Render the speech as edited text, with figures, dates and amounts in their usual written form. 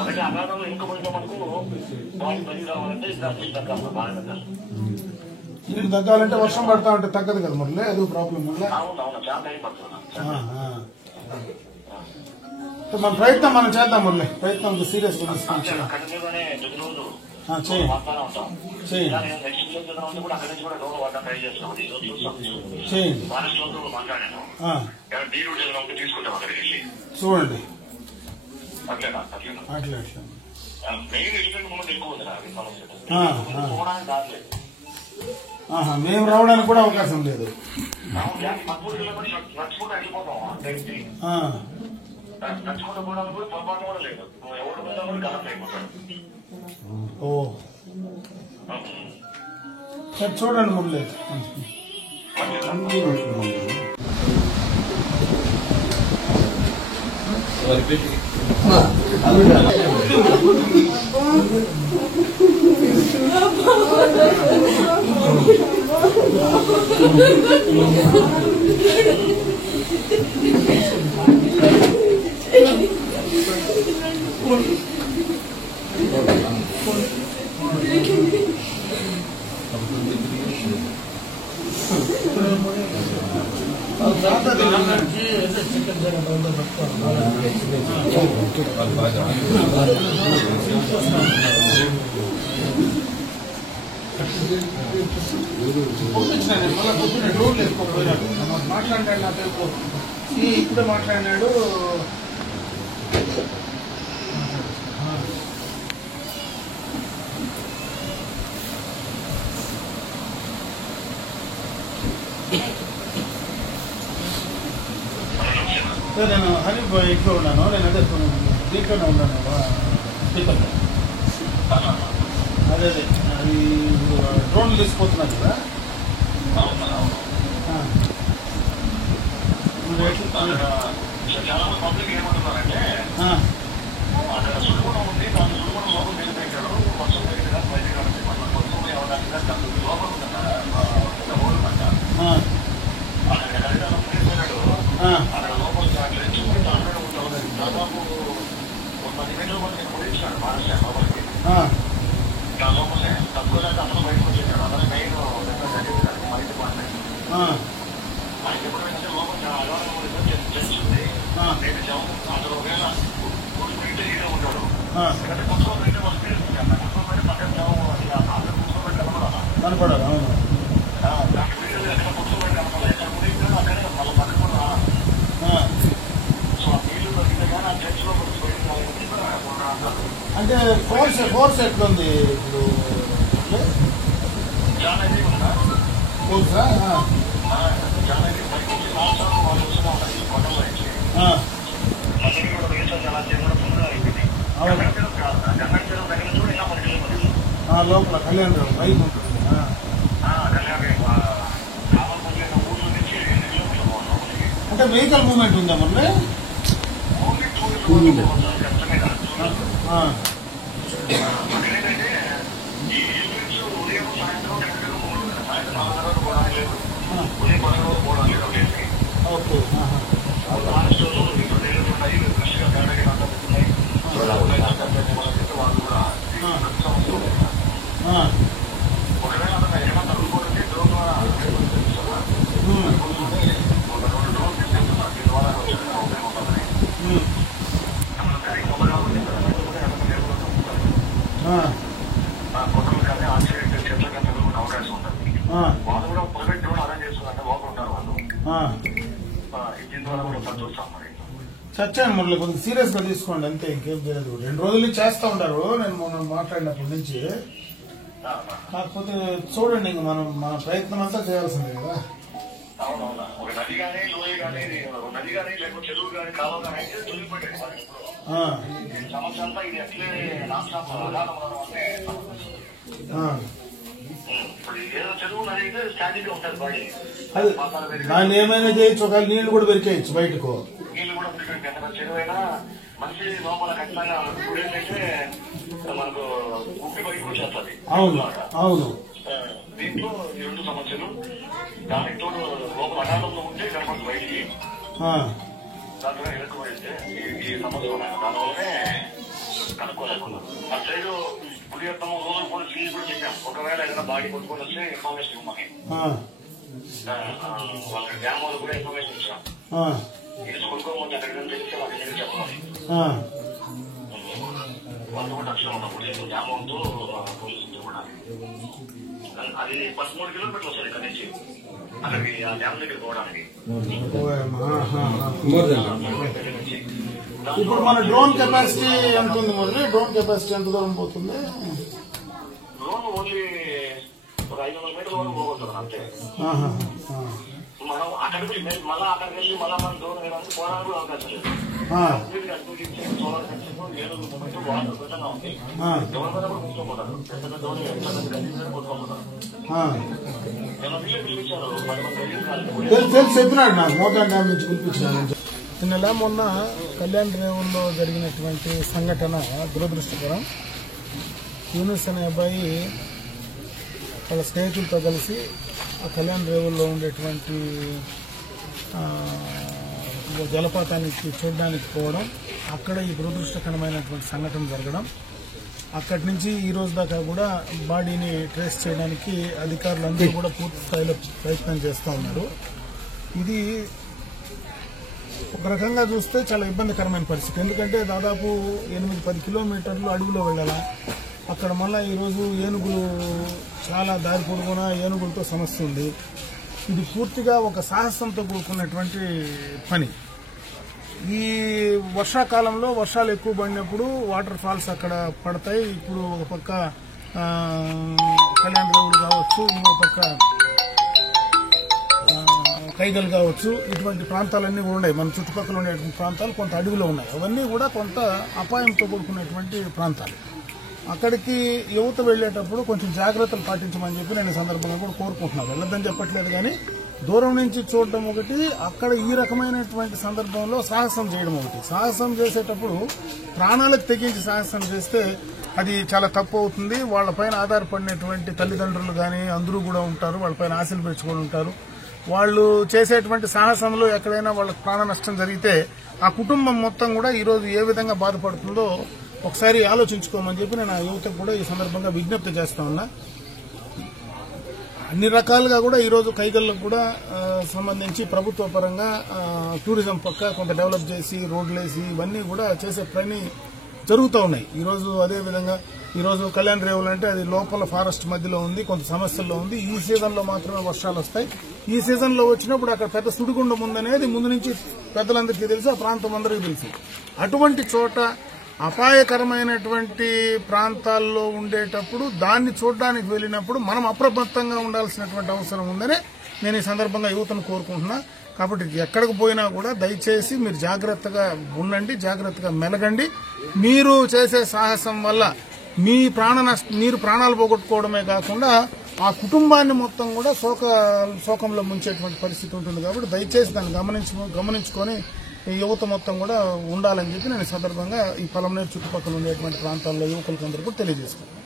ఒకటి అగాధంలో ఇంకొక మనకు బాడీ పని రావాలంటే నీరు తగ్గాలంటే వర్షం పడతా ఉంటే తగ్గదు కదా మురళి, అది ప్రాబ్లం మురళి. మన ప్రయత్నం మనం చేద్దాం మురళి, ప్రయత్నం సీరియస్ గా చూడండి. అట్లా మేము రావడానికి కూడా అవకాశం లేదు. ఓ సరే చూడండి మురళి. మాట్లాడినాడు నా తెలుగు ఇప్పుడే మాట్లాడినాడు. నేను హనీఫ్ ఇంట్లో ఉన్నాను, నేను అదే దీంట్లోనే ఉన్నాను స్పీకర్లో. అదే అదే అది డ్రోన్లు తీసుకుపోతున్నారు కదా. చాలా మంది పబ్లిక్ ఏమంటున్నారంటే అక్కడ సులుగుణం ఉంది, దాని సులుగుణం లోపల వెళ్ళిపోయాడు, వర్షం జరిగిన బయట వర్షం అవడానికి లోపల ఉందన్నారు అక్కడ కరెక్ట్ వెళ్ళిపోయాడు. అక్కడ లోపల దాదాపు 10 మీటర్ల వరకు పొడిచాడు మహారాష్ట్ర లోపలికి. దాని లోపలే తక్కువ లేక అసలు బయటకు వచ్చేసాడు. అదే మెయిన్ బయట మాట్లాడి ఆయనకి ఎప్పుడు ఏంటంటే లోపల అలవాటు చర్చ్ ఉంది. నేను అసలు ఒకవేళ ఇంటి ఈడే ఉంటాడు. ఎందుకంటే కొంచెం బయట వస్తే కొంచెం బయట పక్కన కనపడాలి. దానికి వీడియో ఎక్కడ కొంచెం బయట కనపడాలి, ఎక్కడ మునిగిపోయాడు అక్కడే వాళ్ళ పక్కన కూడా. సో ఆ నీళ్లు దొరికితే కానీ ఆ చర్చ్ లో కొంచెం బయట అంటే ఫోర్స్ ఎట్లుంది ఇప్పుడు? చాలా ఇది ఉందా ఫోర్సా? చాలా ఇది పైకి వచ్చి లాస్ట్ వాళ్ళు వస్తూ ఉంటాయి ఈ కొండల్లో నుంచి. అసలు కూడా రీసెర్చ్ అలా చేయడం ఫుల్గా అయిపోయింది. గంగం చెరువు దగ్గర నుంచి కూడా ఇంకా 10 కిలోమీటర్లు లోపల కళ్యాణ్ పైకి ఉంటుంది. అంటే వెహికల్ మూవ్మెంట్ ఉందా మొన్న? ఓకే అవకాశం ఉంటుంది. వాళ్ళు కూడా ప్రైవేట్ డ్రోన్ అరేంజ్ చేస్తుందంటే వాళ్ళు ఉంటారు. వాళ్ళు దీని ద్వారా కూడా చూస్తాం. మరి చచ్చాను మురళి, కొంచెం సీరియస్ గా తీసుకోండి అంతే, ఇంకేం లేదు. 2 రోజులు చేస్తా ఉంటారు నేను మొన్న మాట్లాడినప్పటి నుంచి. కాకపోతే చూడండి, ఇంక మనం మన ప్రయత్నం అంతా చేయాల్సిందే కదా. అవునవునా, ఒక నది కానీ లోయ కానీ, నది కానీ లేకపోతే చెరువు కానీ కాలువ కానీ అయితే తొలిగిపోయాయి. ఈ సమస్య అంతా ఇది ఎట్లే నాన్ స్టాప్ అంటే ఇప్పుడు ఏదో చెరువు అయితే స్టాండింగ్ గా ఉంటుంది బాడీ. దాన్ని ఏమైనా చేయొచ్చు, ఒకవేళ నీళ్లు కూడా పెరికేయచ్చు బయటకు. నీళ్లు కూడా పెరికేయచ్చు. చెరువు అయినా మంచి లోపల ఖచ్చితంగా ఏంటంటే మనకు ఉప్పి బయటకు వచ్చేస్తుంది. అవును అవును. దీంట్లో ఈ రెండు సమస్యలు, దానికి తోడు లోపల అనాథంలో ఉంటే కనపడదు బయటికి, దాంట్లో ఎక్కువ అయితే ఈ సమస్య ఉన్నాయి. దానివల్లనే కనుక్కోలేకున్నాం. ఆ సైడు గుడి యొక్క రోజులు కూడా ఫీజు కూడా చెప్పాం. ఒకవేళ ఏదైనా బాడీ కొట్టుకొని వస్తే ఇన్ఫర్మేషన్ ఇవ్వమని వాళ్ళకి డ్యామ్ వాళ్ళు కూడా ఇన్ఫర్మేషన్ ఇచ్చాం. ఇది కొనుక్కోమని అక్కడ తెలిస్తే వాళ్ళకి చెప్పమని వాళ్ళు కూడా అక్షరం ఉన్నాం. గుడి డ్యామ్ ఉంటూ పోలీసులతో కూడా అది 13 కిలోమీటర్లు వస్తుంది ఇక్కడ నుంచి అక్కడికి, ఆ డ్యామ్ దగ్గరికి పోవడానికి. ఇప్పుడు మన డ్రోన్ కెపాసిటీ ఎంత ఉంది మురళి? డ్రోన్ కెపాసిటీ ఎంత దూరం పోతుంది? డ్రోన్ ఓన్లీ ఒక 500 మీటర్ల వరకు పోగొడుతుంది అంతే. మనం అక్కడికి మళ్ళీ అక్కడికి వెళ్ళి మళ్ళీ మనం డ్రోన్ వేయడానికి పోవడానికి అవకాశం లేదు. సోలార్ సెక్షన్ వాటర్ పెట్టగా ఉంది. డ్రోన్ మీద కూడా కూర్చోపోతారు. పెద్ద డ్రోన్ కొట్టుకోపోతారు. తెలుసు చెప్పినాడు నాకు, మోటార్ డ్యామ్ నుంచి పిలిపించినాను. నిన్న మొన్న కళ్యాణ్ రేవుల్లో జరిగినటువంటి సంఘటన దురదృష్టకరం. యూనుస్ అనే అబ్బాయి వాళ్ళ స్నేహితులతో కలిసి ఆ కళ్యాణ్ రేవుల్లో ఉండేటువంటి జలపాతానికి చూడడానికి పోవడం, అక్కడ ఈ దురదృష్టకరమైనటువంటి సంఘటన జరగడం, అక్కడి నుంచి ఈ రోజు దాకా కూడా బాడీని ట్రేస్ చేయడానికి అధికారులందరూ కూడా పూర్తి స్థాయిలో ప్రయత్నం చేస్తూ ఉన్నారు. ఇది ఒక రకంగా చూస్తే చాలా ఇబ్బందికరమైన పరిస్థితి. ఎందుకంటే దాదాపు 8-10 కిలోమీటర్లు అడవిలో వెళ్ళాలా. అక్కడ మళ్ళీ ఈరోజు ఏనుగులు చాలా దారి పొడుగునా ఏనుగులతో సమస్య ఉంది. ఇది పూర్తిగా ఒక సాహసంతో కూడుకున్నటువంటి పని. ఈ వర్షాకాలంలో వర్షాలు ఎక్కువ పడినప్పుడు వాటర్ ఫాల్స్ అక్కడ పడతాయి. ఇప్పుడు ఒక పక్క కళ్యాణ్ రేవులు కావచ్చు, ఇంకో పక్క కైగల్ కావచ్చు, ఇటువంటి ప్రాంతాలన్నీ కూడా ఉన్నాయి. మన చుట్టుపక్కల ఉండేటువంటి ప్రాంతాలు కొంత అడవిలో ఉన్నాయి. అవన్నీ కూడా కొంత అపాయంతో కూడుకున్నటువంటి ప్రాంతాలు. అక్కడికి యువత వెళ్లేటప్పుడు కొంచెం జాగ్రత్తలు పాటించమని చెప్పి నేను సందర్భంగా కూడా కోరుకుంటున్నాను. వెళ్ళొద్దని చెప్పట్లేదు, కానీ దూరం నుంచి చూడడం ఒకటి, అక్కడ ఈ రకమైనటువంటి సందర్భంలో సాహసం చేయడం ఒకటి. సాహసం చేసేటప్పుడు ప్రాణాలకు తెగించి సాహసం చేస్తే అది చాలా తప్పు అవుతుంది. వాళ్ళపైన ఆధారపడినటువంటి తల్లిదండ్రులు కానీ అందరూ కూడా ఉంటారు, వాళ్ళపైన ఆశలు పెంచుకొని ఉంటారు. వాళ్ళు చేసేటువంటి సాహసంలో ఎక్కడైనా వాళ్ళకి ప్రాణ నష్టం జరిగితే ఆ కుటుంబం మొత్తం కూడా ఈరోజు ఏ విధంగా బాధపడుతుందో ఒకసారి ఆలోచించుకోమని చెప్పి నేను ఆ యువతకు కూడా ఈ సందర్భంగా విజ్ఞప్తి చేస్తా ఉన్నా. అన్ని రకాలుగా కూడా ఈరోజు కైగల్లకు కూడా సంబంధించి ప్రభుత్వ పరంగా టూరిజం పక్క కొంత డెవలప్ చేసి రోడ్లేసి ఇవన్నీ కూడా చేసే పని జరుగుతూ ఉన్నాయి. ఈరోజు అదేవిధంగా ఈరోజు కళ్యాణ్ రేవులు అంటే అది లోపల ఫారెస్ట్ మధ్యలో ఉంది, కొంత సమస్యల్లో ఉంది. ఈ సీజన్లో మాత్రమే వర్షాలు వస్తాయి. ఈ సీజన్లో వచ్చినప్పుడు అక్కడ పెద్ద సుడిగుండం ఉందనేది ముందు నుంచి పెద్దలందరికీ తెలుసు, ఆ ప్రాంతం అందరికీ తెలుసు. అటువంటి చోట అపాయకరమైనటువంటి ప్రాంతాల్లో ఉండేటప్పుడు దాన్ని చూడడానికి వెళ్ళినప్పుడు మనం అప్రమత్తంగా ఉండాల్సినటువంటి అవసరం ఉందని నేను ఈ సందర్భంగా యువతను కోరుకుంటున్నా. కాబట్టి ఎక్కడికి పోయినా కూడా దయచేసి మీరు జాగ్రత్తగా ఉండండి, జాగ్రత్తగా మెలగండి. మీరు చేసే సాహసం వల్ల మీరు ప్రాణాలు పోగొట్టుకోవడమే కాకుండా ఆ కుటుంబాన్ని మొత్తం కూడా శోకంలో ముంచేటువంటి పరిస్థితి ఉంటుంది. కాబట్టి దయచేసి దాన్ని గమనించుకొని యువత మొత్తం కూడా ఉండాలని చెప్పి నేను ఈ సందర్భంగా ఈ పొలంనేరు చుట్టుపక్కల ఉండేటువంటి ప్రాంతాల్లో యువకులకు అందరూ కూడా తెలియజేసుకున్నాను.